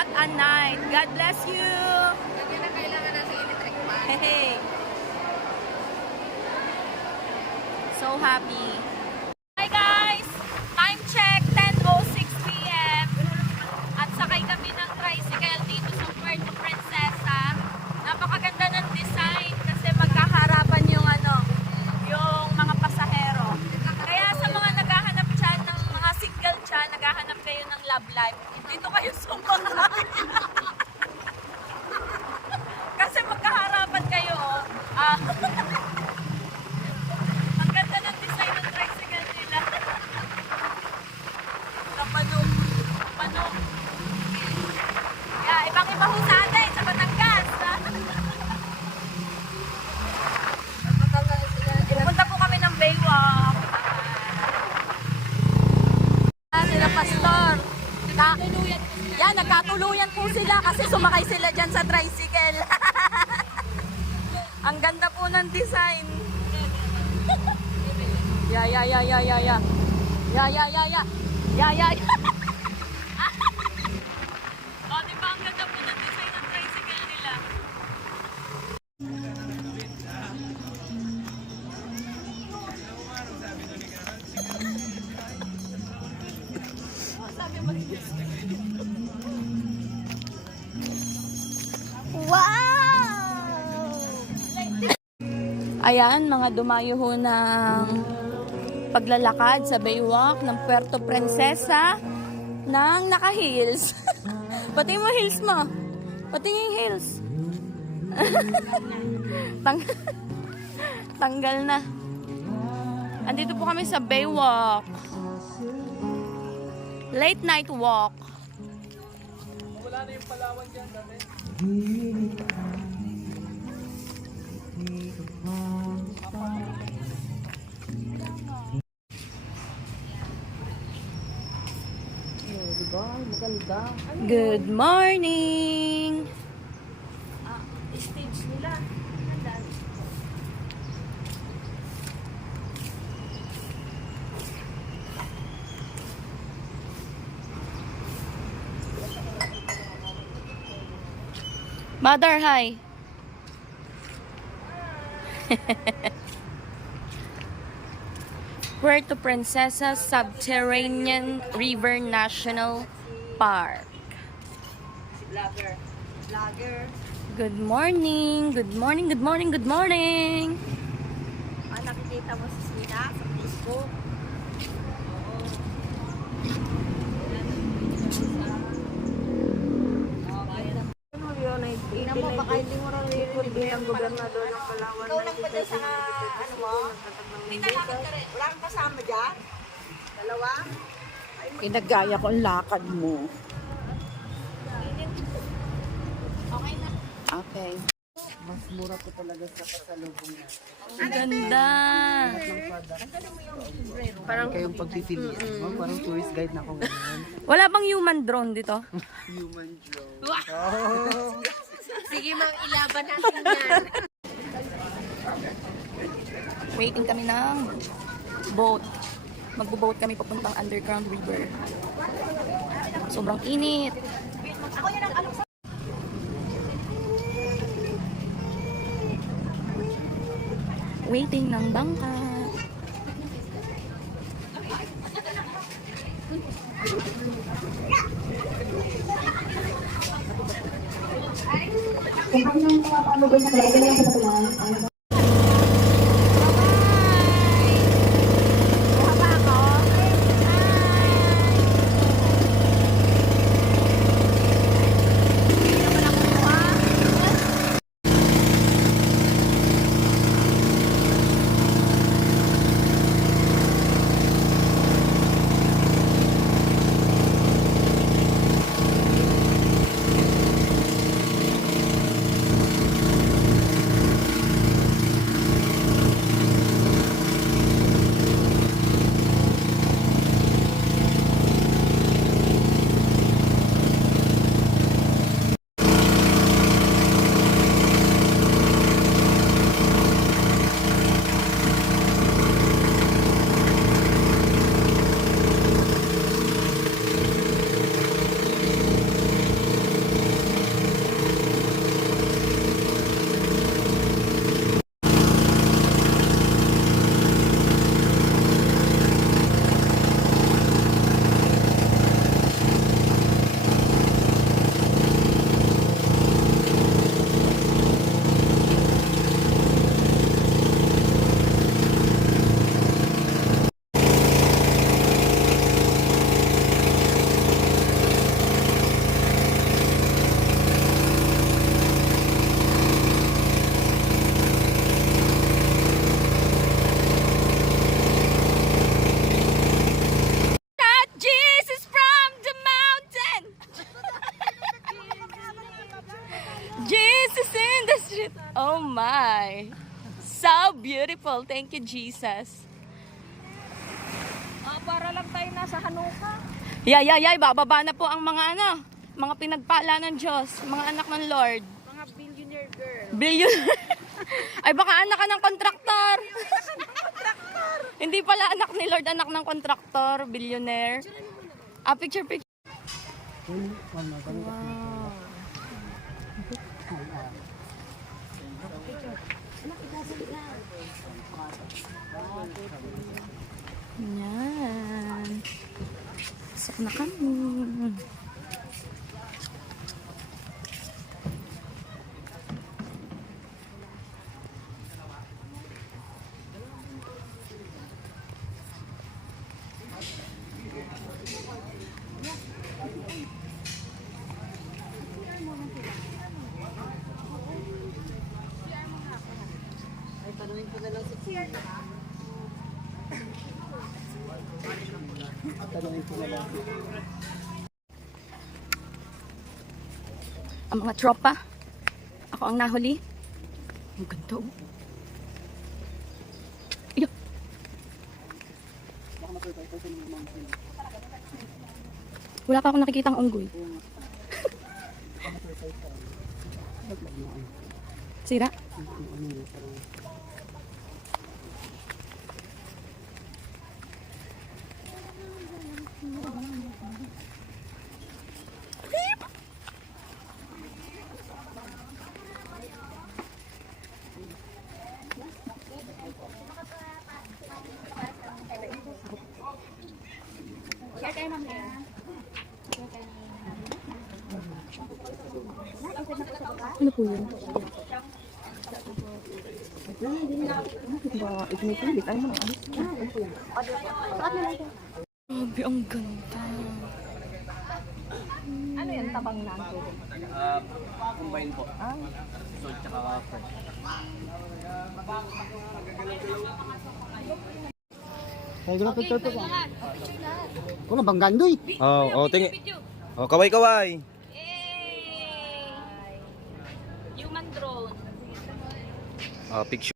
what a night. God bless you. Ganyan na kailangan natin electric fan. Hey. So happy. Hi guys! Time check, 10:06 p.m. At sakay kami ng tricycle dito sa Puerto Princesa. Napakaganda ng design kasi magkaharapan yung yung mga pasahero. Kaya sa mga naghahanap dyan ng mga single dyan, naghahanap kayo ng love life, dito kayo sumakay. Kasi magkaharapan kayo. Ang ganda ng design ng tricycle nila. Kapanong. Yeah, ibang-iba ho sa atin sa Batangas. Pupunta po kami ng Baywalk. Sila pastor. Yan, nagkatuluyan po sila kasi sumakay sila dyan sa tricycle. Ang ganda po ng design. Ya. Oh, di ba ang ganda po ng design ng tricycle nila? Ayan, mga dumayo ho ng paglalakad sa Baywalk ng Puerto Princesa ng naka-heels. Pati mo heels mo. Pati yung heels. Tanggal na. Andito po kami sa Baywalk. Late night walk. Wala na yung Palawan dyan dati. Good morning! Stage nila. Mother, hi! Puerto Princesa Subterranean River National Park. Vlogger. Good morning! Good morning! Good morning! Good morning! Nakikita mo si Sina sa Facebook. Tingnan mo, baka hindi mo rin bilang gobernador ng Palawan. Ikaw lang ba dyan sa ano mo? Wala kang kasama dyan? Dalawa? Inagaya ko ang lakad mo. Okay na. Okay. Mas mura po talaga sa pasalubong niya. Ang ganda! Parang kayong pagpipilian. Oh, parang tourist guide na ako ngayon. Wala bang human drone dito? Human drone. Sige, mang ilaban natin yan. Waiting kami ng boat. Magbo-boat kami papuntang underground river. Sobrang init. Waiting ng bangka. Kung kami ng mga panugan na kaya lang sa patulan, in the street. Oh my. So beautiful. Thank you, Jesus. Para lang tayo nasa Hanuka. Yay. Bababa na po ang mga mga pinagpala ng Diyos. Mga anak ng Lord. Mga billionaire girl. Billionaire. Ay, baka anak ka ng kontraktor. Hindi pala anak ni Lord, anak ng kontraktor. Billionaire. Picture. Wow. Yan. Pasok na kami. Ang mga tropa. Ako ang nahuli. Ang ganda oh. Iyo. Wala pa akong nakikitang unggoy. Sira? Ano po yun? Grabe, ang ganda. Ano yan? Tabang na ang tubig. Combine po. Salt tsaka fresh. Kaya gano'n picture ko. Kung banggandoy. Tingin. Kaway. Yay! Human drone. Picture.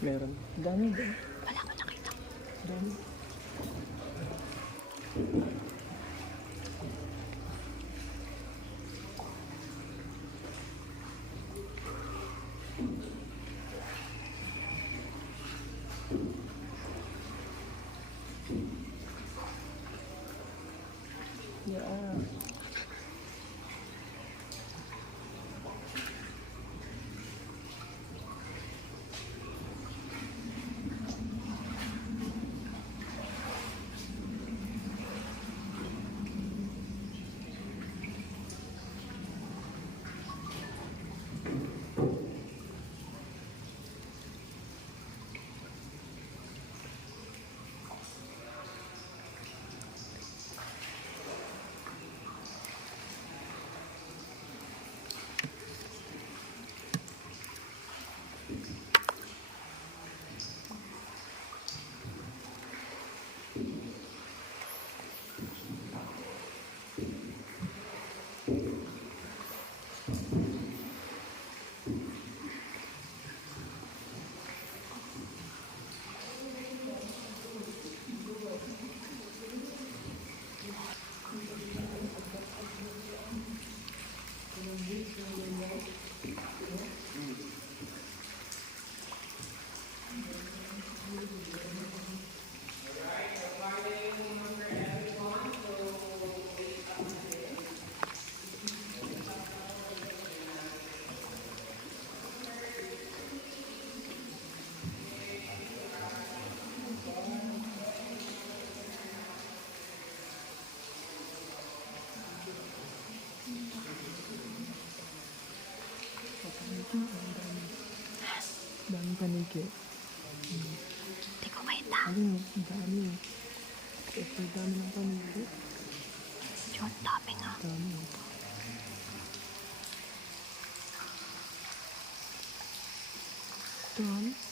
Meron. Dami din. Wala ko nakita. Dami. Daming paniki. Hindi ko kita. Ayun, ang dami. Kasi dami ng paniki. Yun, dami nga. Dami. Dami.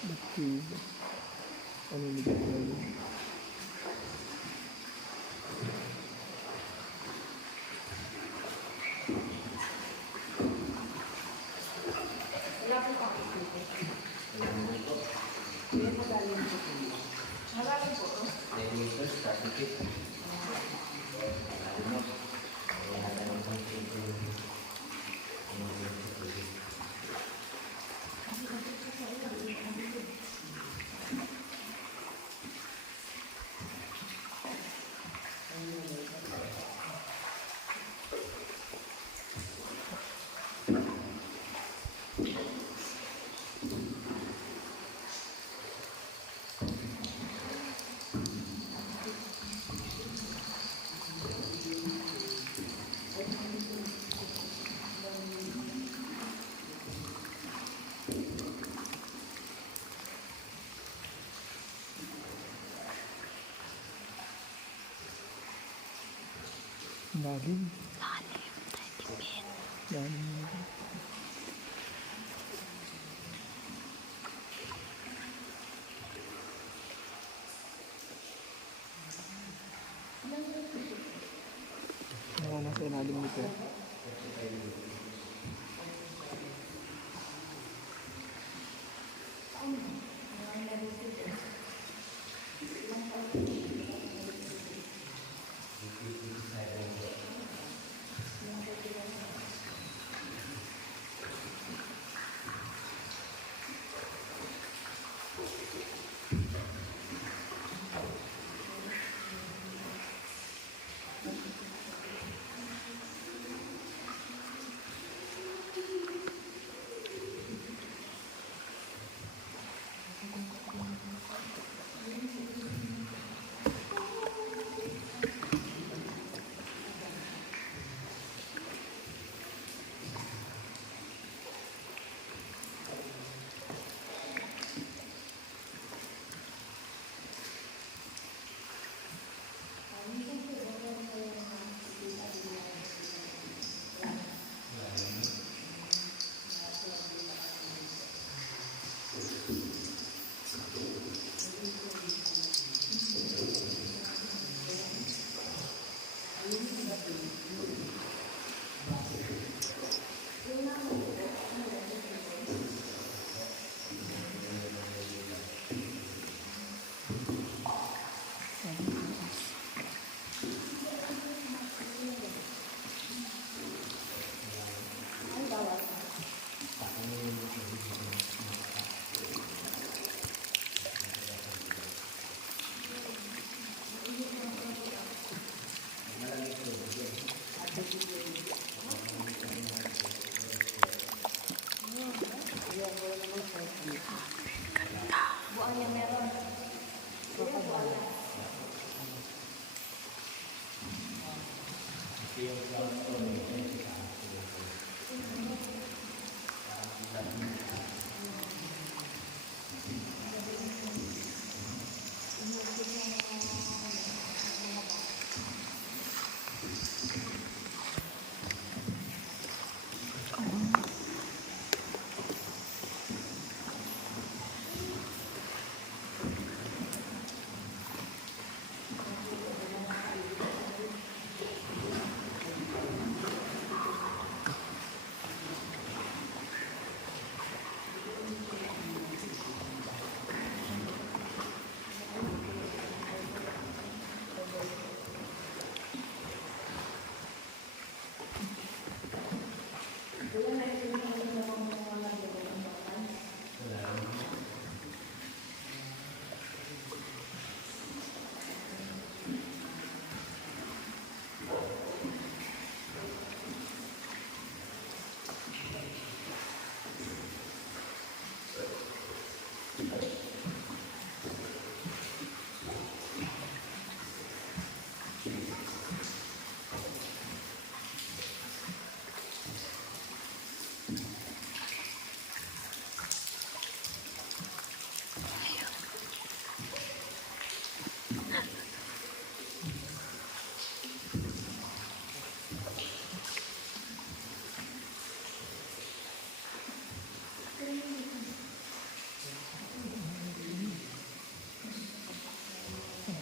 Bakit? Ano nito tayo? Lalim. Lalim, 30 feet. Lalim. Mga nasa ilalim nito.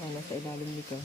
Nasa ilalim nito.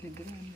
Tigran.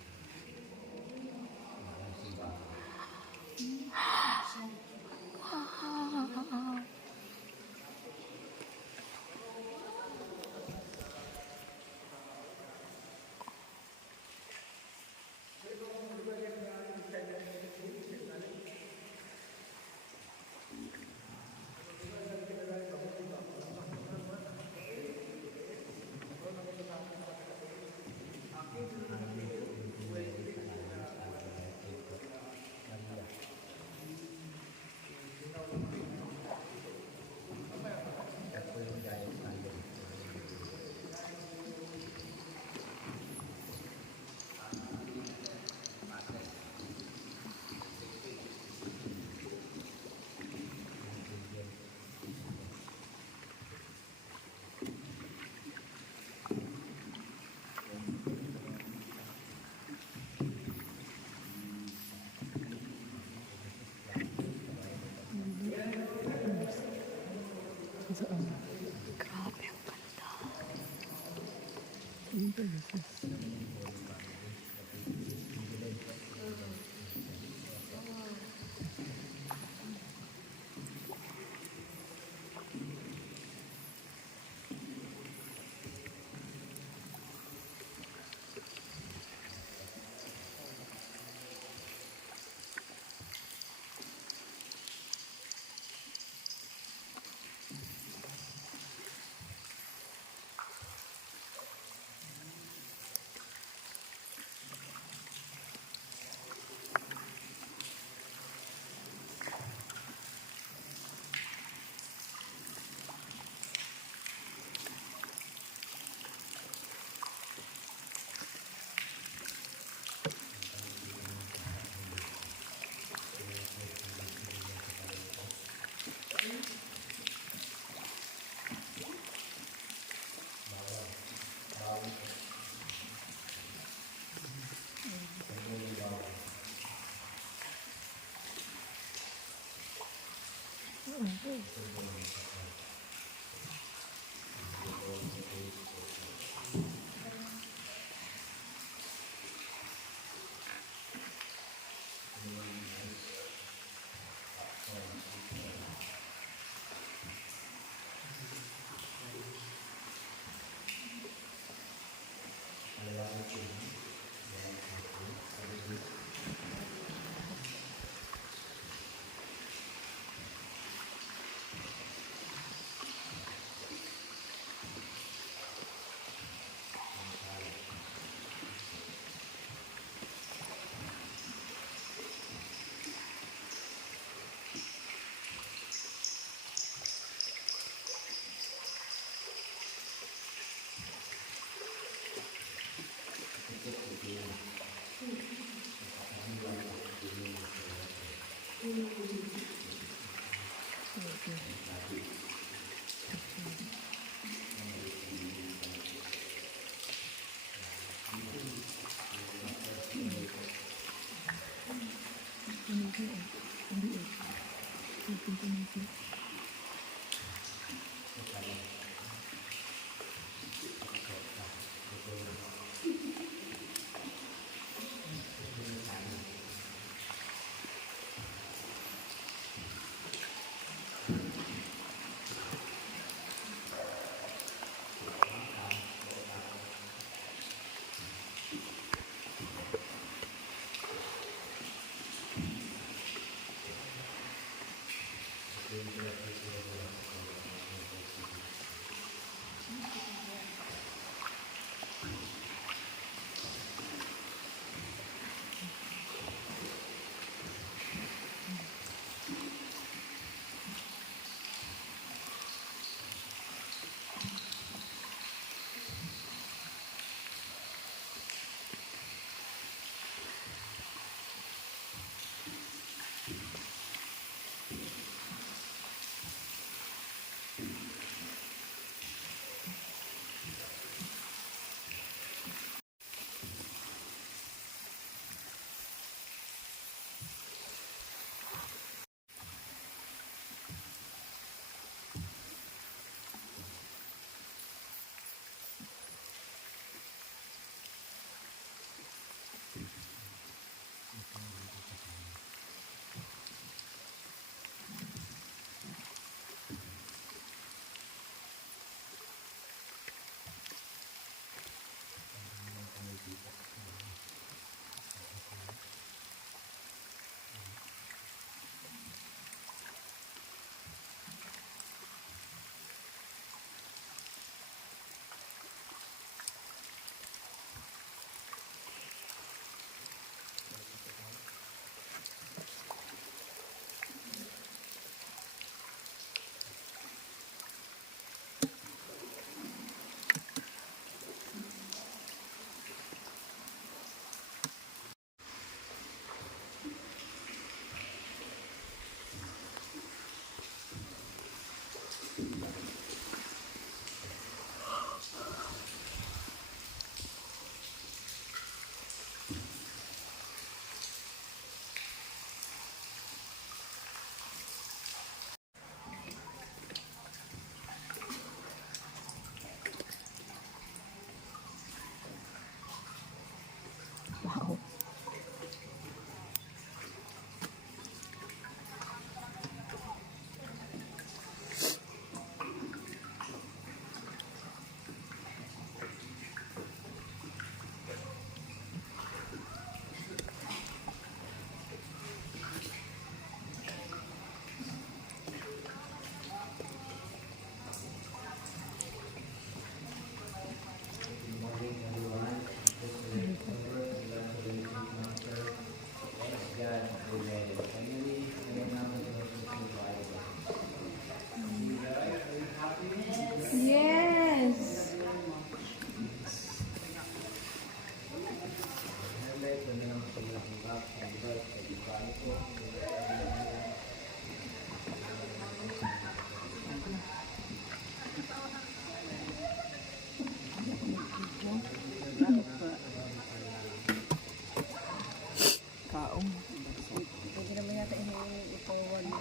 Pwede naman yata i-forward mo.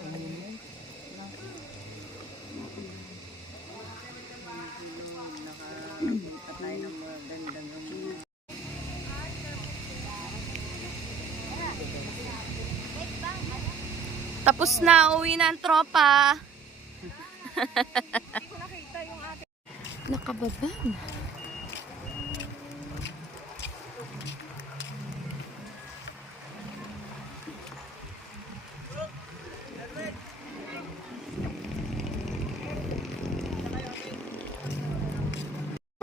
Tapos na, uwi na ang tropa. Nakababa na.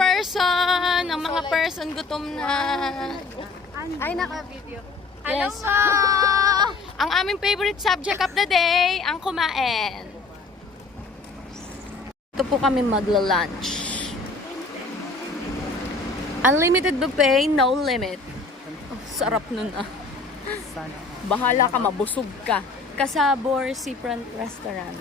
Person! Ang mga person gutom na. Ay, naka-video. Yes. Ang aming favorite subject of the day, ang kumain. Ito po kami magla-lunch. Unlimited buffet, no limit. Oh, sarap nun ah. Sana. Bahala ka, mabusog ka. Kasabor Seafront Restaurant.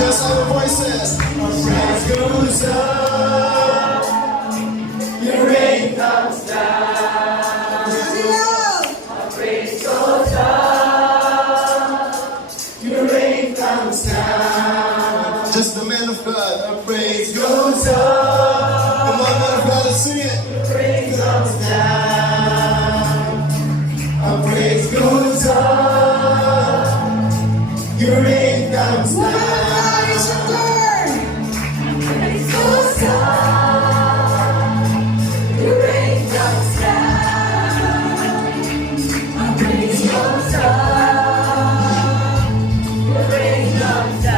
Just our voices. Our praise goes up. Your rain comes down. Our praise goes up. Your rain comes down. Just the man of God. Our praise goes up. Come on, man of God, let's sing it. Your praise comes down. Our praise goes up. Your rain comes down.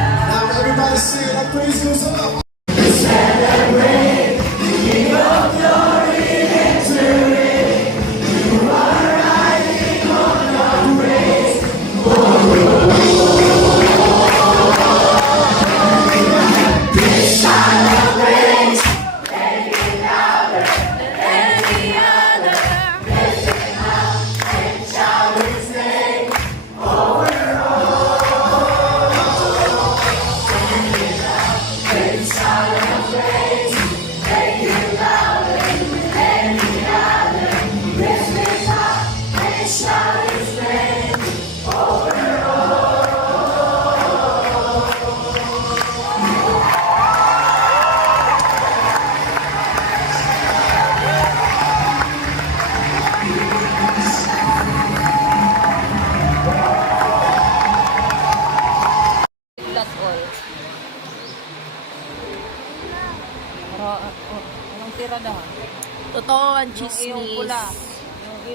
Now everybody sing it, our praise goes up. That's all. Anong tira na? Totoo ang chismis.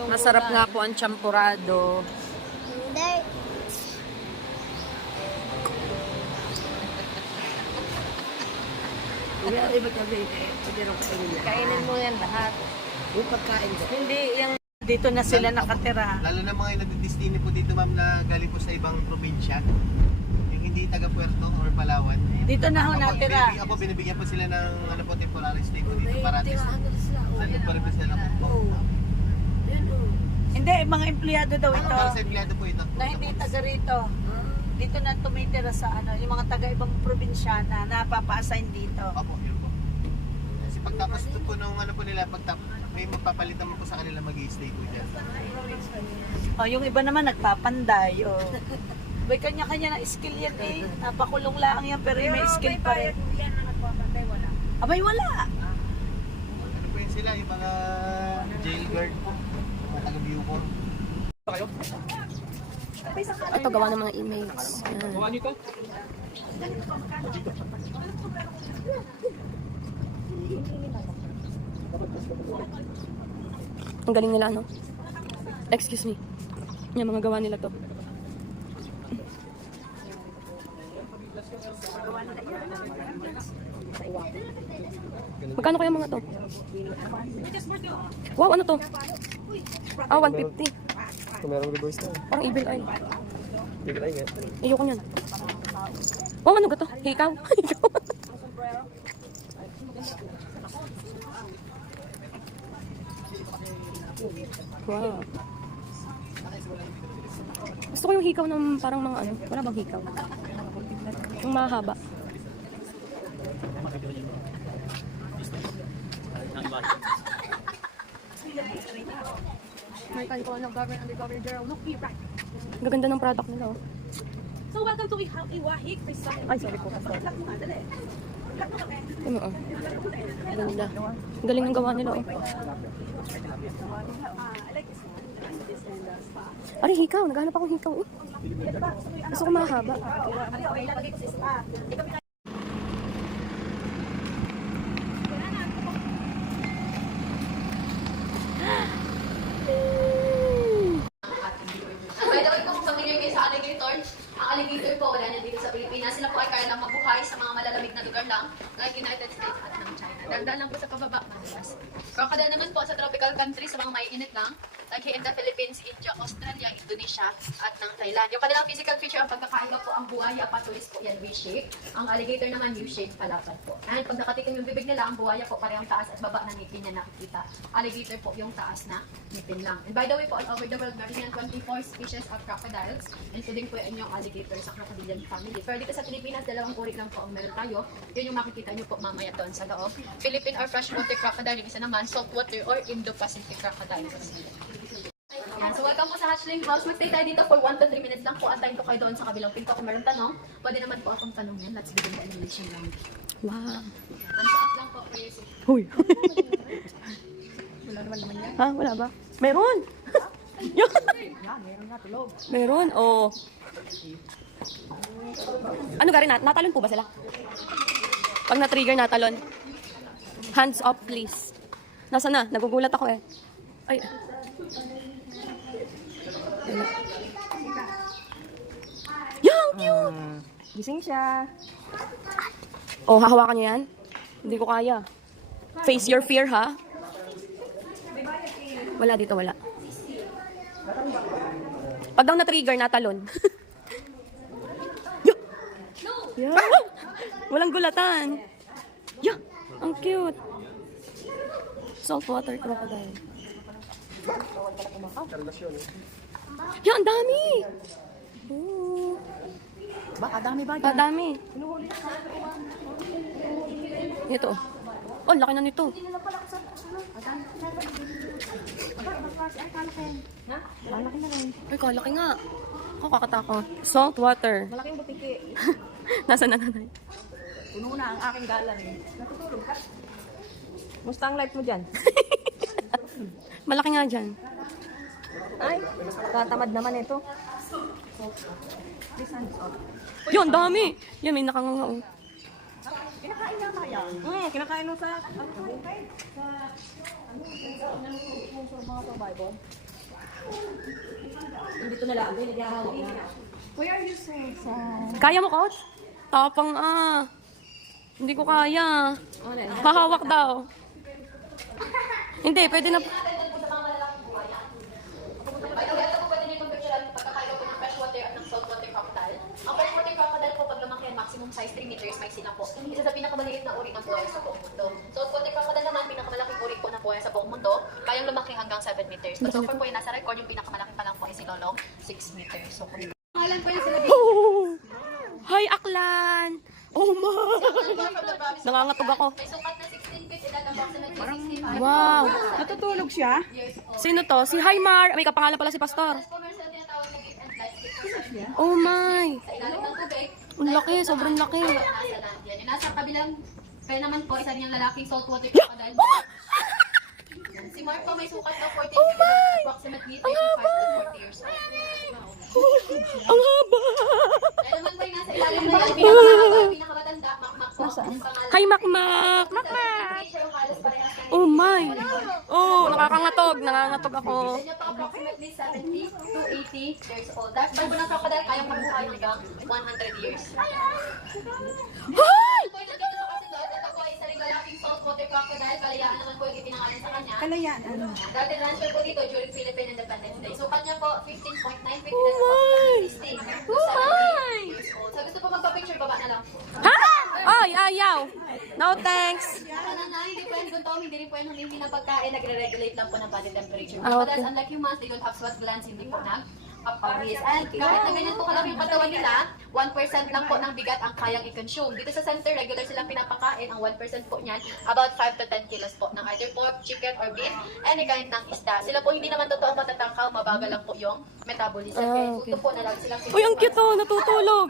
Masarap nga po ang champurado. Hindi. Kainin mo yan lahat. Yung pagkain ko. Hindi, yung dito na sila nakatira. Lalo na mga nadidistini po dito ma'am na galing po sa ibang probinsya. Yung hindi taga Puerto or Palawan. Dito na ho natira. Binibigyan po sila ng ano po, temporary stay po dito para at least saan po rin po sila po. Hindi, mga empleyado daw ito. Para sa empleyado po ito. Na hindi taga rito. dito na tumitira sa ano, yung mga taga-ibang probinsya na napapa-assign dito. Opo, yun po. Kasi pagtapos ito po nung ano po nila, may magpapalitan mo po sa kanila mag-i-stay po dyan. Oh, yung iba naman nagpapanday. Oh. May kanya-kanya na skill yan eh. Napakulong lang yan pero may skill pa rin. Abay, wala. Ano po yun sila, yung mga jail guard po, mga taga-Bucor. Ito, gawa ng mga inmates. Yan. Ang galing nila, no? Excuse me. Yan, mga gawa nila to. Magkano kaya mga to? Wow, ano to? Ah, 150. Kung merong reverse na. Parang evil eye. Bigla nga. Ayoko niyan. Oh, ano ga to? Hikaw? Hikaw. Wow. Gusto ko yung hikaw ng parang mga ano. Wala bang hikaw? Yung mahaba. American Colonial Government under Governor Gerald Luke P. Wright. Gaganda ng product nila, oh. So welcome to Iwahig Rizal. Ay, sorry po. Ano, oh. Ganda. Galing ng gawa nila, oh. Aray, hikaw. Naghanap akong hikaw, eh. Gusto ko mahaba. By the way, kung familiar kayo sa alligator, ang alligator po, wala niya dito sa Pilipinas. Sila po ay kaya lang mabuhay sa mga malalamig na lugar lang, like United States at ng China. Dagdag lang po sa pababa, madalas. Crocodile naman po sa tropical countries, sa mga maiinit lang, like in the Philippines, India, Australia, Indonesia, at ng Thailand. Yung kanilang physical feature, ang pagkakaiba po, ang buhaya, patulis po yan, V-shape. Ang alligator naman, U-shape, palapad po. And pag nakatikim yung bibig nila, ang buhaya po, parehong taas at baba na ngipin niya nakikita. Alligator po yung taas na ngipin lang. And by the way po, all over the world, meron yan 24 species of crocodiles, including po yung alligator sa crocodilian family. Pero dito sa Pilipinas, dalawang uri lang po ang meron tayo. Yun yung makikita nyo po mamaya doon sa loob. Philippine or freshwater crocodile, yung isa naman, saltwater or Indo-Pacific crocodile. Yan. So welcome po sa Hatchling House. Magstay tayo dito for 1 to 3 minutes lang po. Antayin ko kayo doon sa kabilang pinto. Kung meron tanong, pwede naman po akong tanongin. Let's begin the animation round. Wow. Thumbs up lang po for you. Huy. Ha? Wala ba? Meron! Yun! Meron, oh. Ano gari natalon po ba sila? Pag na-trigger natalon. Hands off, please. Nasaan na? Nagugulat ako eh. Ay. Yang cute! Gising siya. Oh, hahawakan niya yan? Hindi ko kaya. Face your fear, ha? Wala dito, wala. Pag daw na-trigger, natalon. Yeah. Walang gulatan. Yeah, ang cute. Saltwater crocodile. Yeah, ang dami. Oh. Baka dami ba? Dami. Ito. Oh, laki na nito. Ay, kalaki nga. Ako kakatakot. Saltwater. Malaking butiki. Nasaan na nanay? Puno na ang aking galang. Natutulog ka? Musta ang life mo dyan? Malaki nga dyan. Ay, tatamad naman ito. Yun, dami. Yan, may nakanganga. Kinakain niya kaya? Kinakain mo sa... mga survival. Dito na lang, naghahawak na. Where are you saying? Kaya mo, coach? Tapang Hindi ko kaya. Hahawak daw. Hindi, pwede na. By the way, alam mo ba din yung pagkakaiba po ng freshwater at ng saltwater crocodile? Ang freshwater crocodile po, pag lumaki yan, maximum size 3 meters, may sila po. Isa sa pinakamaliit na uri ng buhay sa buong mundo. Saltwater crocodile naman, pinakamalaking uri po ng buhay sa buong mundo, kayang lumaki hanggang 7 meters. But so far po yung nasa record, yung pinakamalaki pa lang po ay si Lolong, 6 meters. So, pangalan po yung sila dito. Nangangatog ako. May sukat na 16 feet, edad approximately 65 Wow. Natutulog siya? years old. Sino to? Si Haymar. May kapangalan pala si Pastor. Tapos po, meron sila tinatawag na gift and flight stick. Oh my. Sa ilalim ng tubig, Ang laki, sobrang laki. nasa land yan. Yung nasa kabilang kaya naman po, isa niyang lalaking saltwater crocodile. Si Mark po may sukat na 14 feet, approximately 35 to 40 years old. Ang haba. Kaya naman po yung nasa ilalim na yan, pinakamatanda, Makmak po. Ang pangalan. Hi, Makmak. Makmak. Yung halos parehas ng Oh my. Oh, nakakangatog. Nangangatog ako. Then yung po approximately 70 to 80 years old. Dahil po ng crocodile, kayang mabuhay hanggang 100 years. Hi! Po yung nandito sa kasunod, ito po ay isa ring lalaking saltwater crocodile. Kalayaan naman po yung ipinangalan sa kanya. Kalayaan, ano? Dati transfer po dito during Philippine Independence Day. Sukat niya po 15.9 feet. Oh my! 60 to Oh my! 70 years old. So gusto po magpa-picture, baba na lang po. Ha? Ay, ayaw. No thanks. Ano na, hindi po yan gutom, hindi rin po yan humingi ng pagkain, nagre-regulate lang po ng body temperature. Ah, okay. But unlike humans, they don't have sweat glands, hindi po nagpapawis. And kahit na ganyan po kalaki yung katawan nila, 1% lang po ng bigat ang kayang i-consume. Dito sa center, regular silang pinapakain. Ang 1% po niyan, about 5 to 10 kilos po ng either pork, chicken, or beef, any kind ng isda. Sila po hindi naman totoong matatangkaw, mabagal lang po yung metabolism. Kaya okay. tuto po na lang silang Uy, ang cute oh. Natutulog.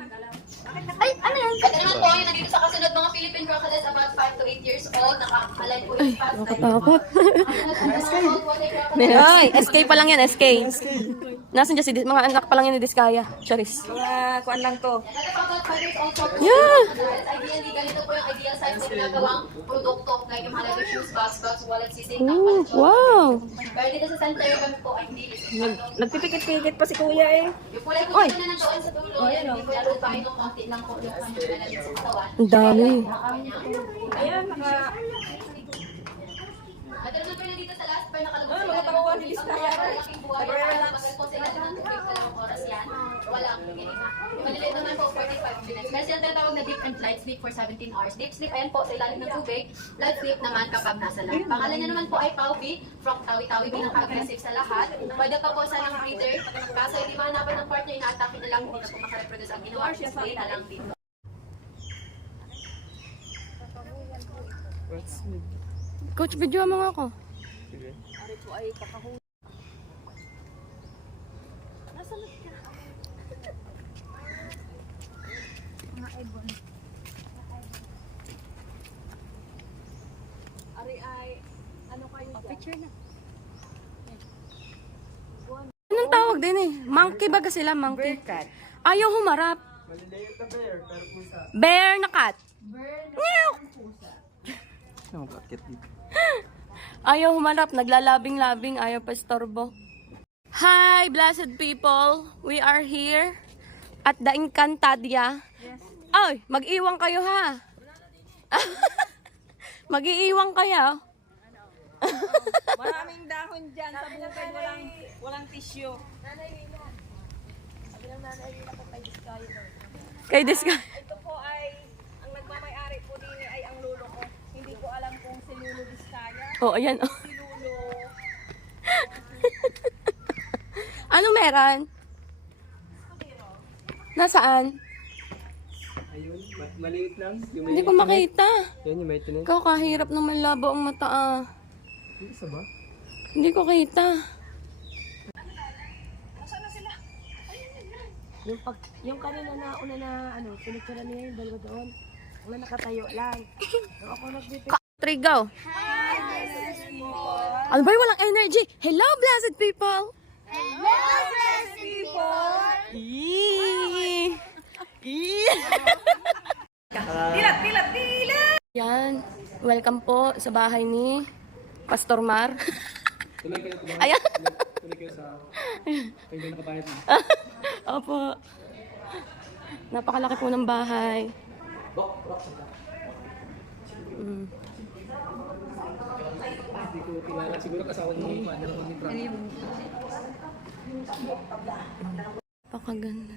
ay, ano yan? Ito naman po, yung nandito sa kasunod mga Philippine crocodiles about 5 to 8 years old. Naka-align po yung fast. Nakatakot. Ay, SK pa lang yan, SK. Nasaan dyan si mga anak pa lang yan ni Diskaya. Charis. Kuan lang to. Yeah. Ideally, ganito po yung ideal size na ginagawang produkto. Like yung mga leather shoes, bags, wallet, sisig, Oh, wow. Pero dito sa center, kami po ay hindi. Nagpipikit-pikit pa si kuya eh. Yung kulay po na nandoon sa dulo, yan, hindi po yan tayo ng konti lang po yung kanyang nalagyan sa katawan. Ang dami. Ayan, naka... At ano naman dito sa last part, nakalabas sila ng tubig. Ang malaking buhay, magal po sila ng tubig, dalawang oras yan. Walang hininga. Yung maliliit naman po, 45 minutes. Kasi ang tinatawag na deep and light sleep for 17 hours. Deep sleep, ayan po, sa ilalim ng tubig. Light sleep naman kapag nasa land. Pangalan niya naman po ay Pauvi, from Tawi-Tawi, pinaka-aggressive sa lahat. Pwede pa po sa ng breeder. Kaso hindi mahanapan ng partner, ina-attack na lang, hindi na po makareproduce. Ang ginawa, stay na lang dito. Coach, video mo nga ako. Sige. Anong tawag din eh? Monkey baga sila, monkey. Bearcat. Ayaw humarap. Maliliit na bear, pero pusa. Bear na cat. Meow. Ano ang bakit dito? Ayaw humarap, naglalabing-labing, ayaw pa istorbo. Hi, blessed people. We are here at the Encantadia. Ay, mag-iwang kayo ha. Mag-iiwang kayo. Maraming dahon dyan sa bukid, walang tissue. Kay Diska. Ito po ay, ang nagmamayari po din ay ang lulo ko. Hindi ko alam kung si Lulu Vizcaya, Oh, ayan. Oh. si Lulu. Ano meron? Nasaan? Ayun, maliit lang. Yung Hindi ko makita. Yan yung may tinay. Kakahirap ng malabo ang mata ah. Hindi sa ba? Hindi ko kita. Yung kanina na una na ano, pinicture niya yung dalawa doon. Una nakatayo lang. Nung ako nagpipicture. Three, go. Ano ba yung walang energy? Hello, blessed people! Hello, blessed people! Yan. Welcome po sa bahay ni Pastor Mar. Tuloy kayo, Ayan. tuloy kayo sa... Kayo na nakabayad na. Opo. Napakalaki po ng bahay. Hindi ko kilala. Siguro kasama mo yung mother mo ni Frank. Napakaganda.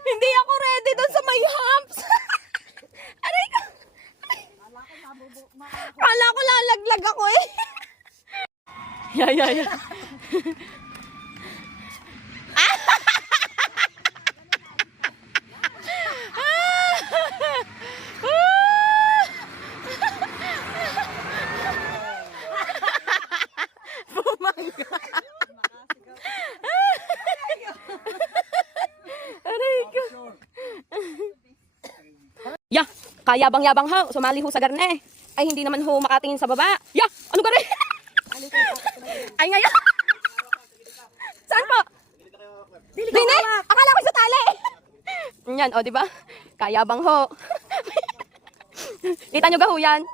Hindi ako ready doon sa may humps. Aray ko. Kala ko lalaglag ako eh. Yeah. Aray ko. Ya, kayabang-yabang ho, sumali ho sa garne. Ay, hindi naman ho makatingin sa baba. Ya, ano garne? Ay, ngayon. Saan po? Dini? Akala ko sa tali. Yan, o, diba? Kayabang ho. Kita nyo ga ho yan?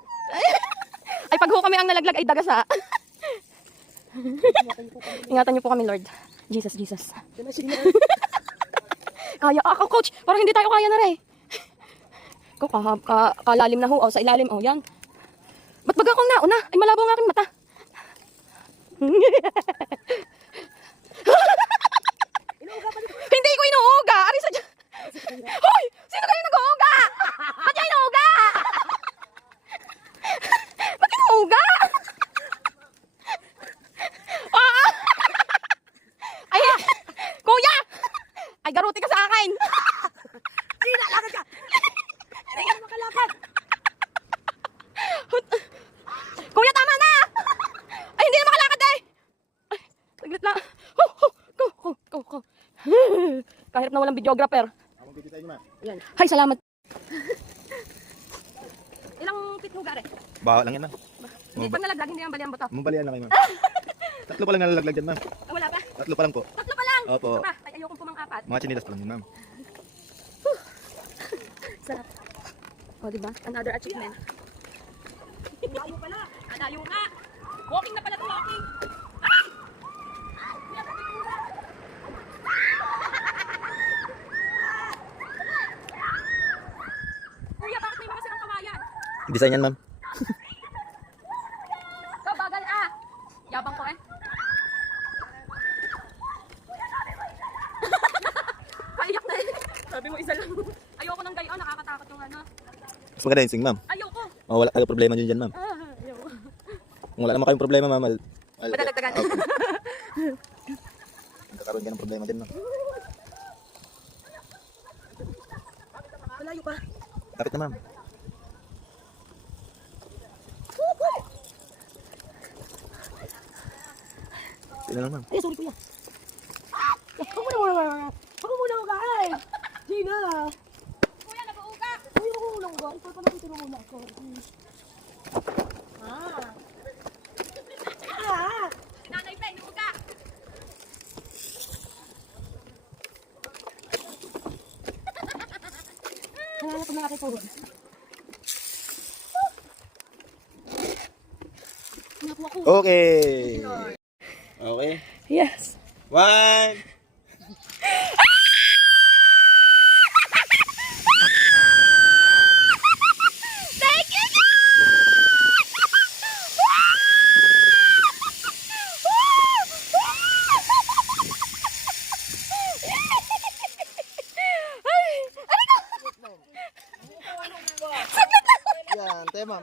Ay, pag ho kami ang nalaglag ay dagasa. Ingatan nyo po kami, Lord. Jesus. Kaya ako, coach. Parang hindi tayo kaya na rin. Kalalim na ho. O, sa ilalim. O, yan. Ba't baga akong nauna? Ay, malabo ang aking mata. Hindi ko inuuga. Ari sa dyan. Hoy! Sino kayo nag-uuga? Ba't niya inuuga? Ba't inuuga? Ay, kuya! Ay, garuti ka sa akin! Sina, lakad ka! Hindi ka makalakad! Kuya, tama na! Ay, hindi na makalakad eh! Ay, saglit lang. Go. Kahirap na walang videographer. Yan. Hay, salamat. Ilang feet mo gare? Bawa lang yan, ma'am. Hindi, pag nalaglag, hindi ang balian mo to. Mabalian lang kayo, ma'am. Tatlo pa lang nalalaglag dyan, ma'am. Ah, wala pa? Tatlo pa lang po. Tatlo pa lang! Opo. Pa, ay ayokong pumang-apat. Mga chinilas pa lang yun, ma'am. Sarap. O, diba? Another achievement. Layo pala. Layo nga. Walking na pala to, walking. Ah! Kuya, bakit may mga silang kawayan? Design yan, ma'am. Kabagal ah. Yabang ko eh. Paiyak na eh. Sabi mo isa lang. Ayoko ng gayon, nakakatakot yung ano. Mas maganda yung sing, ma'am. Ayoko. Oh, wala kayo problema dyan, ma'am. Ayoko. Kung wala naman kayong problema, ma'am. Madadagdagan. Magkakaroon ka ng problema din, ma'am. Malayo pa. Kapit na, ma'am. Sino lang, ma'am? Ay, sorry kuya. Ako muna mag-aay. Gina. Kuya, nag-uuga. Uy, ako muna mag-aay. Ikaw pa natin muna ako. Nanay pa, inuuga. Kaya ko malaki po. Okay. Okay. Yes. 1. Thank you! Yan, tema.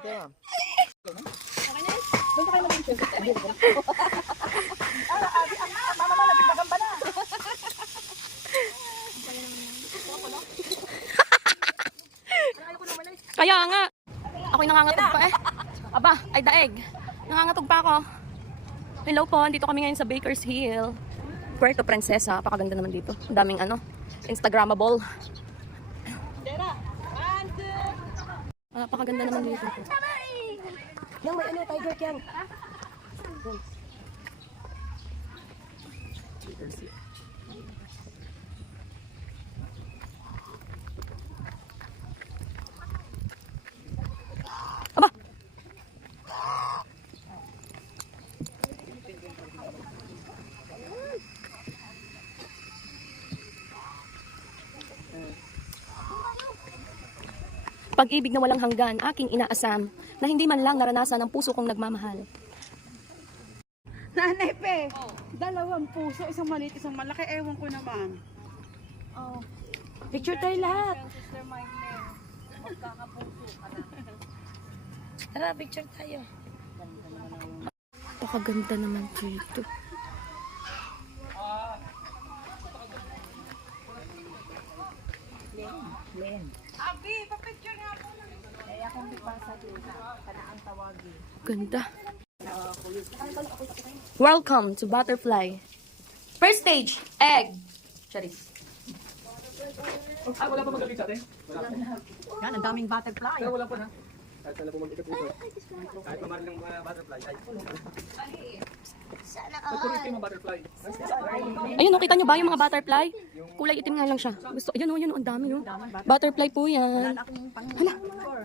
Kaya nga. Ako'y nangangatog pa eh. Aba, ay daeg. Nangangatog pa ako. Hello po, dito kami ngayon sa Baker's Hill. Puerto Princesa. Pakaganda naman dito. Ang daming ano, Instagrammable. Pakaganda naman dito. Yang may ano, tiger king. Aba! Pag-ibig na walang hanggan, aking inaasam, na hindi man lang naranasan ng puso kong nagmamahal. Nanay pe, 2 puso, isang maliit, isang malaki, ewan ko naman. Oh. Picture tayo lahat. Tara, picture tayo. Napakaganda naman dito. Ganda. Welcome to Butterfly. First stage, egg. Charis. Ah, wala pa magaling sa atin? Yan, ang daming butterfly. Pero wala pa na. Kahit saan na po mag-ikot dito. Kahit pamari ng butterfly. Ay. Ba't ko rin kayo mga butterfly? Ayun, nakita nyo ba yung mga butterfly? Kulay itim nga lang siya. Gusto, ayan o, ang dami o. Butterfly po yan. Hala,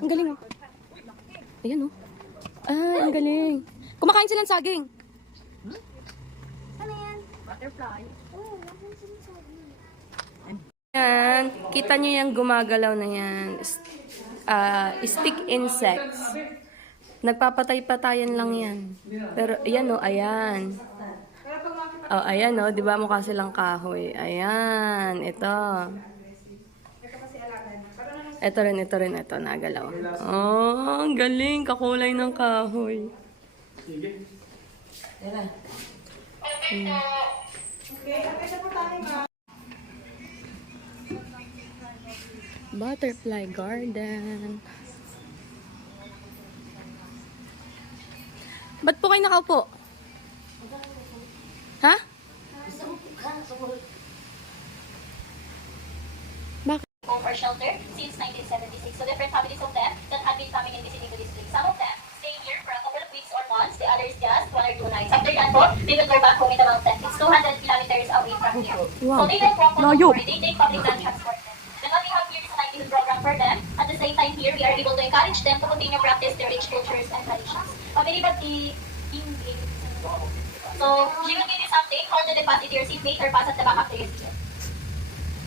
ang galing o. Ayan o. Ay, ang galing. Kumakain silang saging. Yan, kita nyo yung gumagalaw na yan. Stick insects. Nagpapatay-patayan lang yan. Pero, ayan o, ayan. Oh, ayan o, di ba mukha silang kahoy. Ayan, ito. Ito rin, ito, nagalaw. Oh, ang galing, kakulay ng kahoy. Sige. Butterfly garden. Ba't po kayo nakaupo? Ha? Home or shelter since 1976. So different families of them that had been coming and visiting to this place. Some of them staying here for a couple of weeks or months, the others just 1 or 2 nights. After that po, they will go back home in the mountain. It's 200 kilometers away from here. Wow. So they don't walk on the Layo. road, they take public land transport. Then what we have here is a livelihood program for them. At the same time here, we are able to encourage them to continue practice their rich cultures and traditions. Pabilibad di English. So she will give you something, hold the deposit to your seatmate or pass at the back after your seat.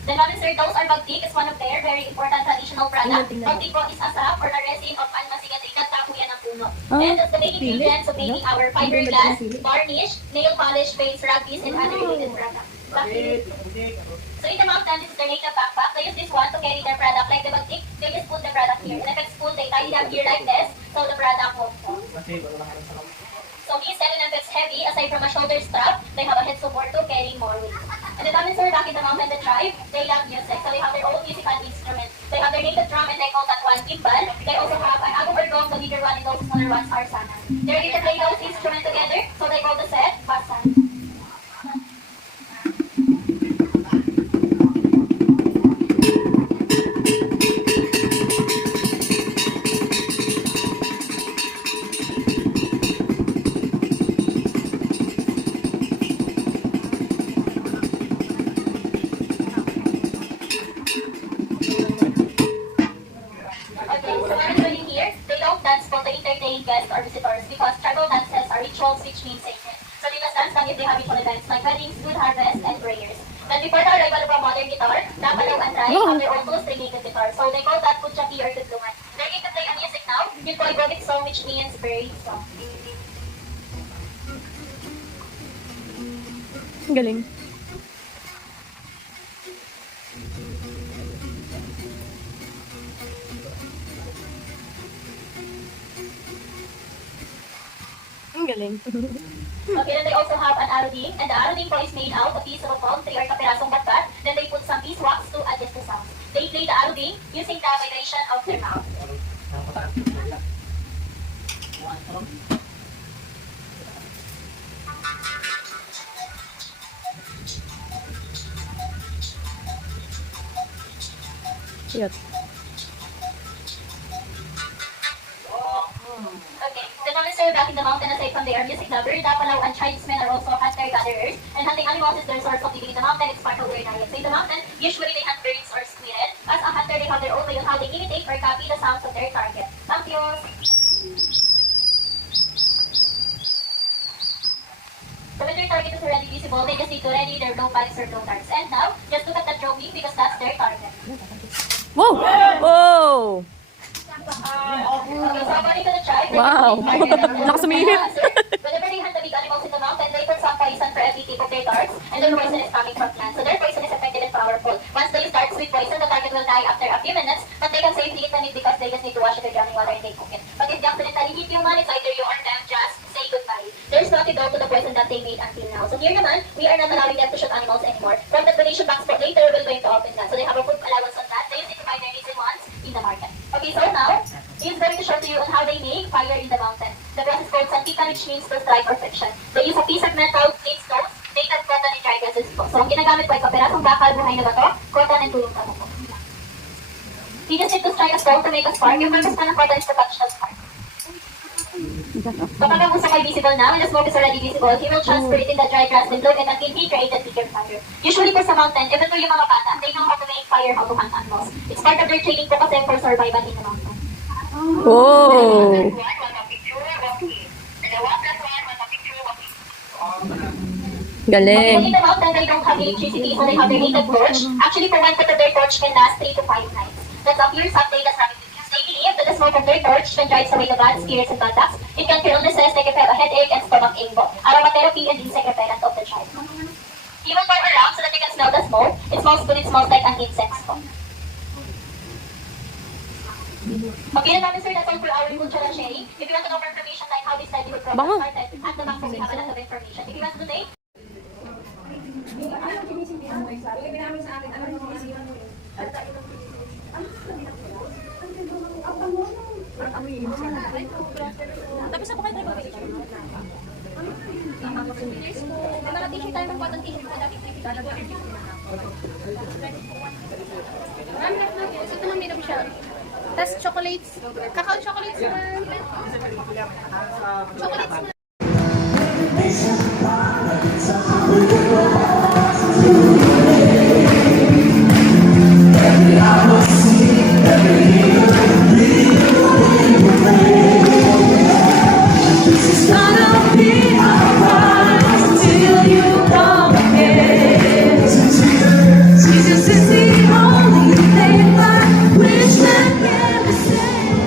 The non-sir, those are bagtik is one of their very important traditional products. Bagtik po is a sap or a resin of almasigatrigan kakuyan ng puno. And that's the main ingredients of making our fiberglass, varnish, nail polish, paints, rugbies, and other related products. Bagtik. So in the mountain, this is their native backpack. They use this one to carry their product like the bagtik. They just put the product here. And if it's full, they tie it up here like this, so the product won't fall. So these elements heavy, aside from a shoulder strap, they have a head support to carry more weight. And the Tamin sir, back in the mountain, the tribe, they love music. So they have their own musical instruments. They have their native drum and they call that one timbal. They also have an agong or gong, the bigger one, and those smaller ones are sana. They're ready to play those instruments together, so they call the set basan. Okay, so what I'm doing here, they don't dance for the entertain guests or visitors because tribal dances are rituals which mean sacred. So they must dance lang if they have ritual events like weddings, good harvest, and prayers. Then before the arrival of a modern guitar, napalaw ang tribe have their own tools related guitar. So they call that kuchaki or tudlungan. They're going to play a music now, yun po ay Gothic song which means very song. Ang galing. Ang galing. Okay, then they also have an aroding, and the aroding po is made out of piece of a palm tree or kapirasong batbat. Then they put some beeswax to adjust the sound. They play the aroding using the vibration of their mouth. Cute. Okay, the non-sir back in the mountain aside from their music lover, Dapalaw and tribesmen are also hunter-gatherers, and hunting animals is their source of living in the mountain. It's part of their diet. So in the mountain, usually they hunt birds or squirrel. As a hunter, they have their own way on how they imitate or copy the sounds of their target. Thank you. So when their target is already visible, they just need to ready their blow pipes or blow darts. And now, just look at the trophy because that's their target. Whoa! Whoa! Okay, so according to the tribe, Wow. Nakasumihip. whenever they hunt the big animals in the mountain, they put some poison for every tip of their darts, and their poison is coming from plants. So their poison is effective and powerful. Once they start with poison, the target it will die after a few minutes, but they can safely eat the meat because they just need to wash it with running water and they cook it. But if they accidentally hit you man, it's either you or them, just say goodbye. There's no antidote to the poison that they made until now. So here naman, we are not allowing them to shoot animals anymore. From the donation box for later, we're going to open that. So they have a food allowance on that. They use it to buy their needs and wants in the market. Okay, so now, he is going to show to you on how they make fire in the mountain. The process is called santika, which means to strike or friction. They use a piece of metal, flint stones, dated cotton and dry grasses po. So ang ginagamit ko ay kaperasong bakal, buhay na bato, cotton and tulong tamo po. You just need to strike a stone to make a spark. Yung purpose pa ng cotton is to catch the spark. Kapag ang usok ay visible na, when the smoke is already visible, he will transfer it in the dry grass and blow it until he created bigger fire. Usually po sa mountain, even though yung mga bata, they know how to make fire, how to hunt animals. It's part of their training po kasi for survival in the mountain. Oh. Galing. In the mountain, they don't have electricity, so they have their native torch. Actually, for one foot of their torch can last 3 to 5 nights. That's a pure Sunday that's having because they believe that the smoke of their torch can drive away the bad spirits and bad lucks. It can cure illnesses like a headache and stomach ache. Aromatherapy and insect repellent of the tribe. Even more around so that you can smell the smoke. It smells good, it smells like an insect smoke. Okay na namin sir, that's all for our cultural sharing. If you want to know more information like how this livelihood program Bango. started, at the back po we have a lot of information. If you want to donate, Tapos na po kayo trabaho. may mga t-shirt tayo ng cotton t-shirt po natin. Ito naman may siya. Tapos chocolates. Cacao chocolates naman. Chocolates naman. Jesus is the only thing by which man can be saved.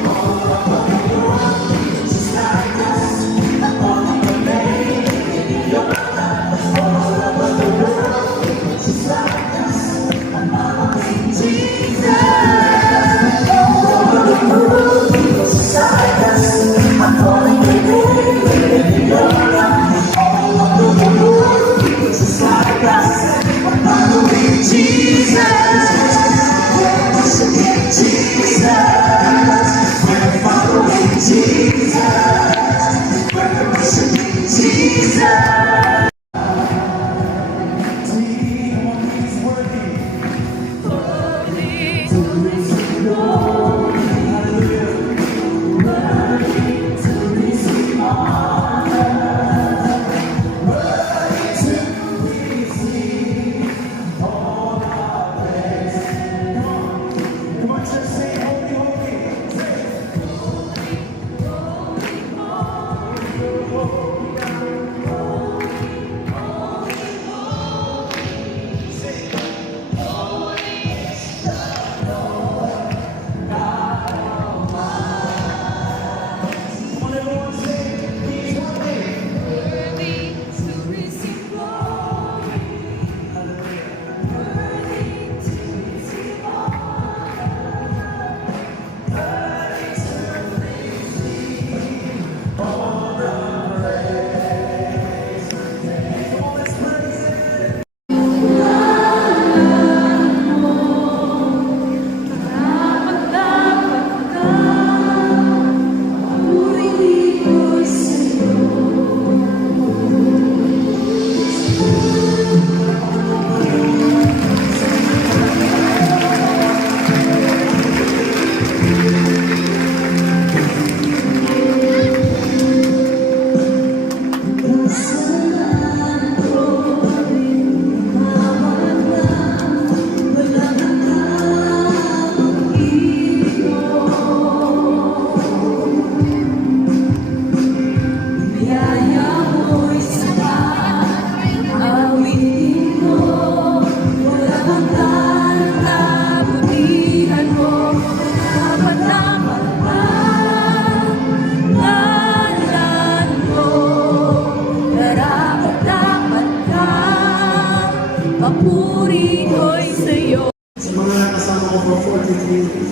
ako for 43 years.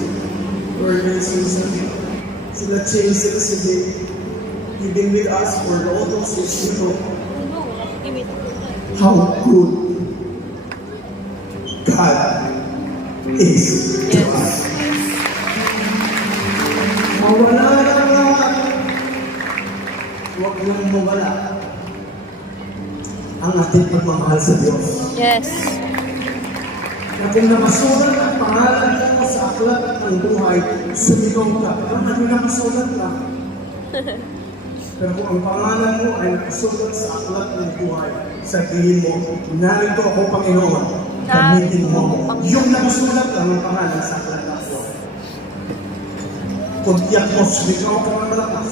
Lord, may Susan, sila James and Sidi, you've been with us for all those years, you know how good God is to us. Mawala lang lahat. Huwag lang mawala ang ating pagmamahal sa Diyos. Yes. Natin namasulat ang pangalan mo sa aklat ng buhay, sumilong ka. Pero natin namasulat ka. Pero kung ang pangalan mo ay nakasulat sa aklat ng buhay, sabihin mo, narito ako, Panginoon, gamitin mo. Yung nakasulat lang ang pangalan sa aklat ng buhay. Kung tiyak mo, sumigaw ka ng malakas.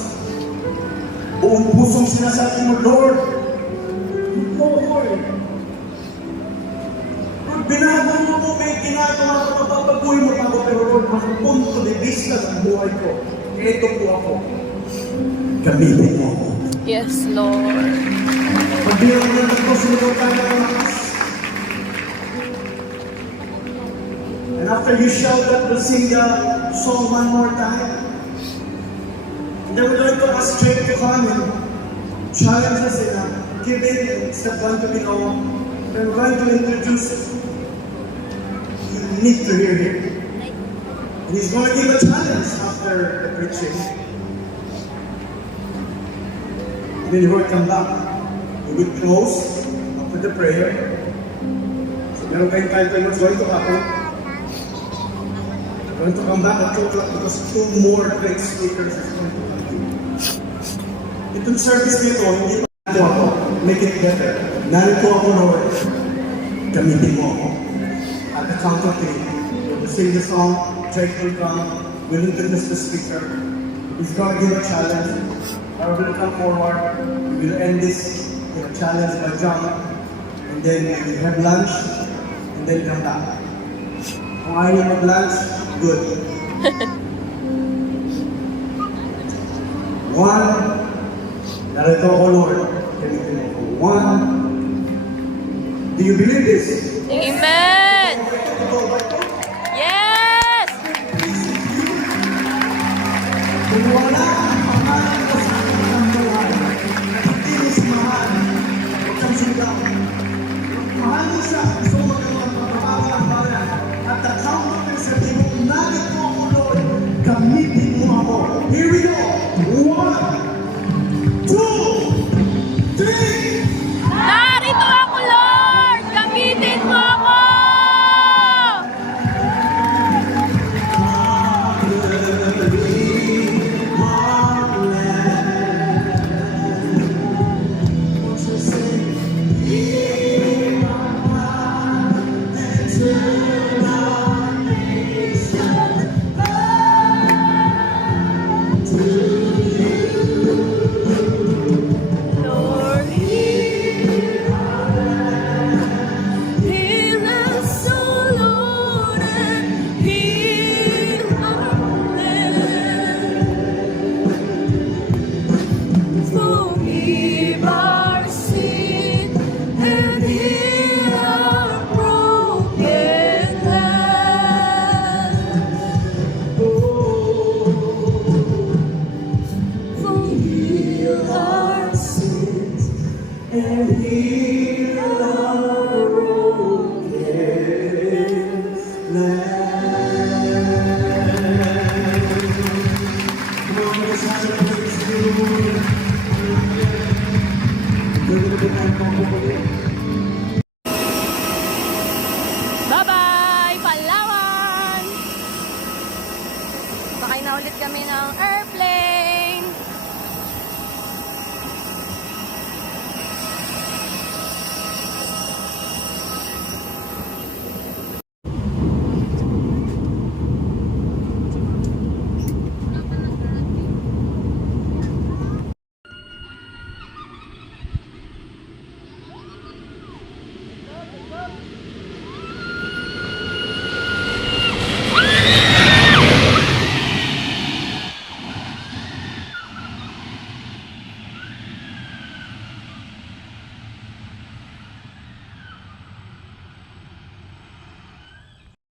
Buong pusong sinasabi mo, Lord, Lord, binago mo po, may ginagawa ko, mapapabuhay mo pa ako, pero Lord, ang punto de vista ng buhay ko, ito po ako. Gamitin mo ako. Yes, Lord. Pagbilang na ito, sinuot tayo ng lakas. And after you shout that, we'll sing the song one more time. And then we're going to ask Jake to come and challenge us in giving step 1 to be known. Then we're going to introduce. You need to hear him. And he's going to give a challenge after the preaching. And then he will come back. We will close after the prayer. So meron tayong time what's going to happen. We're going to come back at 2 o'clock because 2 more great speakers is going to come. Itong service nito, hindi pa narito ako. Make it better. Narito ako, Lord. Gamitin mo ako. At the count of 3, we will sing the song, Drake will come, we'll introduce the speaker. He's going to give a challenge. Or we'll come forward. We will end this challenge by John. And then we will have lunch. And then come back. Kung ayaw niyo mag-lunch, good. 1. Narito ako, Lord. Gamitin mo ako. 1. Do you believe this? Amen! Yes! Kung wala ang pangalan ko sa akin ng buhay, pagkinis mahal, huwag kang sumigaw. Mahal mo siya, gusto mo magawang pagbabago ang bayan. At the count of 3, sabihin mo, narito ako, Lord. Gamitin mo ako. Here we go. 1, 2, 3. Narito ako, Lord! Gamitin mo ako! Lord, heal us, O Lord, and heal our land. Forgive our sin and heal our broken land. Forgive our sins and heal our broken Bye-bye, Palawan! Sakay na ulit kami ng airplane.